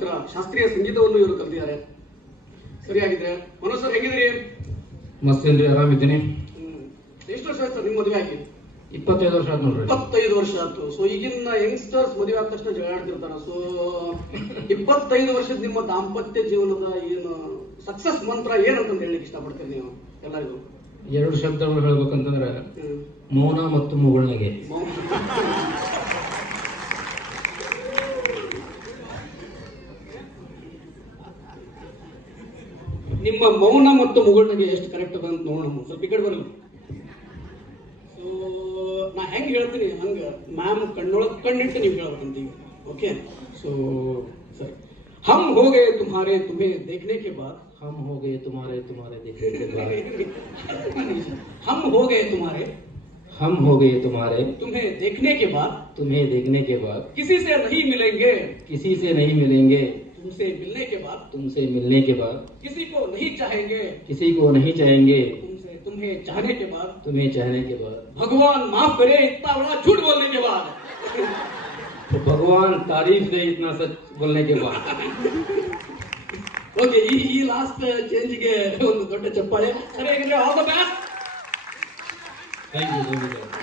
ನಂತರ ಶಾಸ್ತ್ರೀಯ ಸಂಗೀತವನ್ನು ಇವರು ಕಲಿತಿದ್ದಾರೆ. ಸರಿಯಾಗಿದೆ. ಮನೋಜ್ ಸರ್ ಹೇಗಿದ್ದೀರಿ? ಮಸ್ತೇನ್ರಿ, ಆರಾಮಿದ್ದೀನಿ. ಎಷ್ಟು ವರ್ಷ ಆಯ್ತು ಸರ್ ನಿಮ್ಮ ಮದುವೆ ಆಗಿ? 25 ವರ್ಷ ಆಯ್ತು ನೋಡ್ರಿ. 25 ವರ್ಷ ಆಯ್ತು. ಸೊ ಈಗಿನ ಯಂಗ್ಸ್ಟರ್ಸ್ ಮದುವೆ ಆದ ತಕ್ಷಣ ಜಗಳ ಆಡ್ತಿರ್ತಾರ. ಸೊ 25 ವರ್ಷದ ನಿಮ್ಮ ದಾಂಪತ್ಯ ಜೀವನದ ಏನು ಸಕ್ಸಸ್ ಮಂತ್ರ ಏನಂತ ಹೇಳಲಿಕ್ಕೆ ಇಷ್ಟಪಡ್ತೀರಿ ನೀವು ಎಲ್ಲರಿಗೂ? 2 ಶಬ್ದಗಳು ಹೇಳ್ಬೇಕಂತಂದ್ರೆ ಮೌನ ಮತ್ತು ಮುಗುಳ್ನಗೆ. ನಿಮ್ಮ ಮೌನ ಮತ್ತು ಮುಗುಳ್ನಗೆ ಎಷ್ಟು ಕರೆಕ್ಟ್ ಅದ ಅಂತ ನೋಡೋಣ. ಸ್ವಲ್ಪ ಈ ಕಡೆ ಬರಲ್ಲ. ಸೊ ನಾ ಹೆಂಗ್ ಹೇಳ್ತೀನಿ ಹಂಗ ಮ್ಯಾಮ್ ಕಣ್ಣೊಳಗೆ ಕಣ್ಣಿಟ್ಟು ನೀವು ಹೇಳ್ಬೇಕಂತೀವಿ. ಓಕೆ. ಸೊ ಸರ್, हम हो गए तुम्हारे तुम्हें देखने के बाद. हम हो गए तुम्हारे तुम्हारे देखने के बाद. हम हो गए तुम्हारे हम हो गए तुम्हारे तुम्हें देखने के बाद. तुम्हें देखने के बाद किसी से नहीं मिलेंगे. किसी से नहीं मिलेंगे. तुमसे मिलने के बाद. तुमसे मिलने के बाद किसी को नहीं चाहेंगे. किसी को नहीं चाहेंगे. तुमसे तुम्हें चाहने के बाद. तुम्हें चाहने के बाद भगवान माफ करे इतना बड़ा झूठ बोलने के बाद. तो भगवान तारीफ दे इतना सच बोलने के बाद. ಓಕೆ, ಈ ಲಾಸ್ಟ್ ಚೇಂಜ್ಗೆ ಒಂದು ದೊಡ್ಡ ಚಪ್ಪಾಳೆ. ಸರಿ, all the best. Thank you.